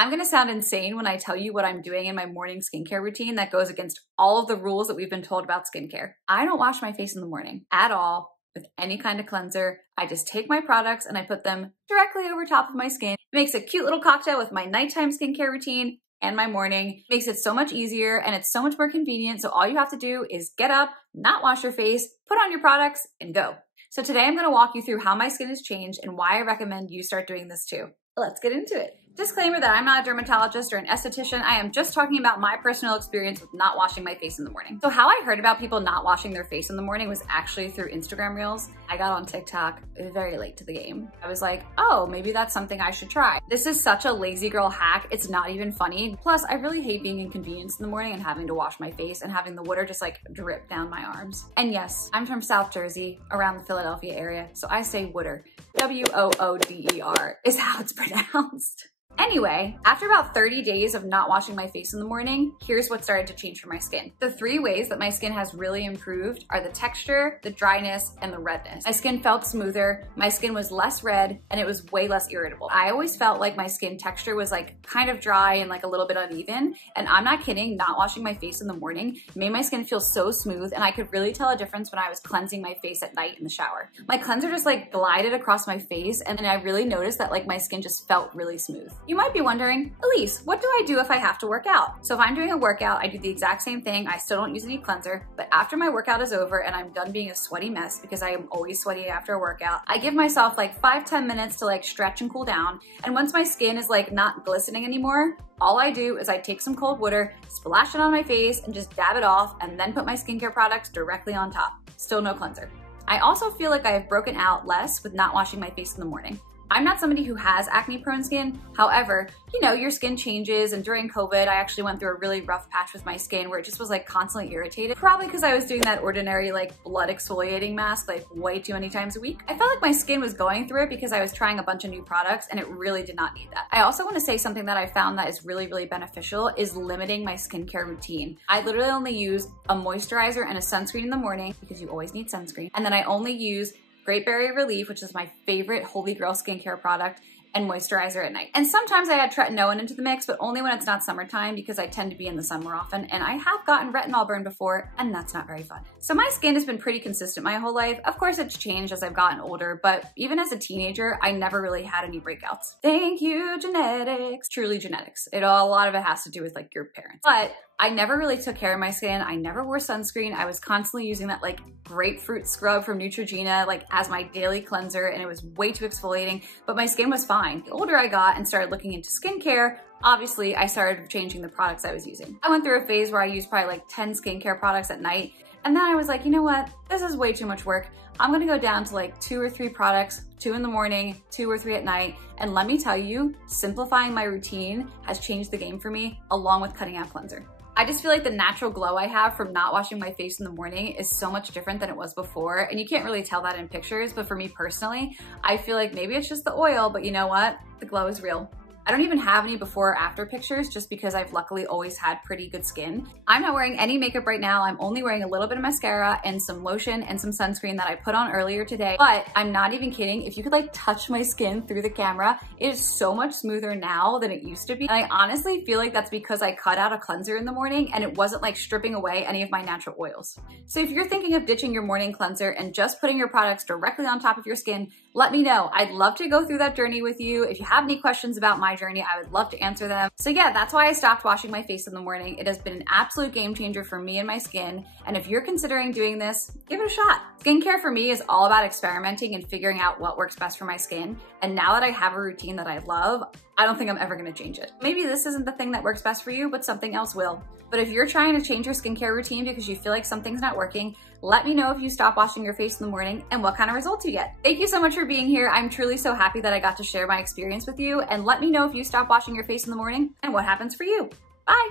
I'm gonna sound insane when I tell you what I'm doing in my morning skincare routine that goes against all of the rules that we've been told about skincare. I don't wash my face in the morning at all with any kind of cleanser. I just take my products and I put them directly over top of my skin. It makes a cute little cocktail with my nighttime skincare routine and my morning. It makes it so much easier and it's so much more convenient. So all you have to do is get up, not wash your face, put on your products and go. So today I'm gonna walk you through how my skin has changed and why I recommend you start doing this too. Let's get into it. Disclaimer that I'm not a dermatologist or an esthetician. I am just talking about my personal experience with not washing my face in the morning. So how I heard about people not washing their face in the morning was actually through Instagram Reels. I got on TikTok very late to the game. I was like, oh, maybe that's something I should try. This is such a lazy girl hack. It's not even funny. Plus, I really hate being inconvenienced in the morning and having to wash my face and having the water just like drip down my arms. And yes, I'm from South Jersey, around the Philadelphia area, so I say wooder. W-O-O-D-E-R is how it's pronounced. Anyway, after about 30 days of not washing my face in the morning, here's what started to change for my skin. The 3 ways that my skin has really improved are the texture, the dryness, and the redness. My skin felt smoother, my skin was less red, and it was way less irritable. I always felt like my skin texture was like kind of dry and like a little bit uneven, and I'm not kidding, not washing my face in the morning made my skin feel so smooth, and I could really tell a difference when I was cleansing my face at night in the shower. My cleanser just like glided across my face, and I really noticed that like my skin just felt really smooth. You might be wondering, Elise, what do I do if I have to work out? So if I'm doing a workout, I do the exact same thing. I still don't use any cleanser, but after my workout is over and I'm done being a sweaty mess because I am always sweaty after a workout, I give myself like 5-10 minutes to like stretch and cool down. And once my skin is like not glistening anymore, all I do is I take some cold water, splash it on my face and just dab it off and then put my skincare products directly on top. Still no cleanser. I also feel like I have broken out less with not washing my face in the morning. I'm not somebody who has acne-prone skin. However, you know, your skin changes, and during COVID, I actually went through a really rough patch with my skin where it just was like constantly irritated. Probably because I was doing that ordinary like blood exfoliating mask like way too many times a week. I felt like my skin was going through it because I was trying a bunch of new products and it really did not need that. I also want to say something that I found that is really, really beneficial is limiting my skincare routine. I literally only use a moisturizer and a sunscreen in the morning because you always need sunscreen. And then I only use Great Barrier Relief, which is my favorite holy grail skincare product, and moisturizer at night. And sometimes I add tretinoin into the mix, but only when it's not summertime because I tend to be in the sun more often, and I have gotten retinol burn before, and that's not very fun. So my skin has been pretty consistent my whole life. Of course, it's changed as I've gotten older, but even as a teenager, I never really had any breakouts. Thank you, genetics. Truly genetics. A lot of it has to do with like your parents. But I never really took care of my skin. I never wore sunscreen. I was constantly using that like grapefruit scrub from Neutrogena like as my daily cleanser, and it was way too exfoliating, but my skin was fine. The older I got and started looking into skincare, obviously I started changing the products I was using. I went through a phase where I used probably like 10 skincare products at night, and then I was like, you know what? This is way too much work. I'm gonna go down to like 2 or 3 products, 2 in the morning, 2 or 3 at night. And let me tell you, simplifying my routine has changed the game for me, along with cutting out cleanser. I just feel like the natural glow I have from not washing my face in the morning is so much different than it was before. And you can't really tell that in pictures, but for me personally, I feel like maybe it's just the oil, but you know what? The glow is real. I don't even have any before or after pictures just because I've luckily always had pretty good skin. I'm not wearing any makeup right now. I'm only wearing a little bit of mascara and some lotion and some sunscreen that I put on earlier today. But I'm not even kidding. If you could like touch my skin through the camera, it is so much smoother now than it used to be. And I honestly feel like that's because I cut out a cleanser in the morning and it wasn't like stripping away any of my natural oils. So if you're thinking of ditching your morning cleanser and just putting your products directly on top of your skin, let me know. I'd love to go through that journey with you. If you have any questions about my journey, I would love to answer them. So yeah, that's why I stopped washing my face in the morning. It has been an absolute game changer for me and my skin. And if you're considering doing this, give it a shot. Skincare for me is all about experimenting and figuring out what works best for my skin. And now that I have a routine that I love, I don't think I'm ever gonna change it. Maybe this isn't the thing that works best for you, but something else will. But if you're trying to change your skincare routine because you feel like something's not working, let me know if you stop washing your face in the morning and what kind of results you get. Thank you so much for being here. I'm truly so happy that I got to share my experience with you, and let me know if you stop washing your face in the morning and what happens for you. Bye.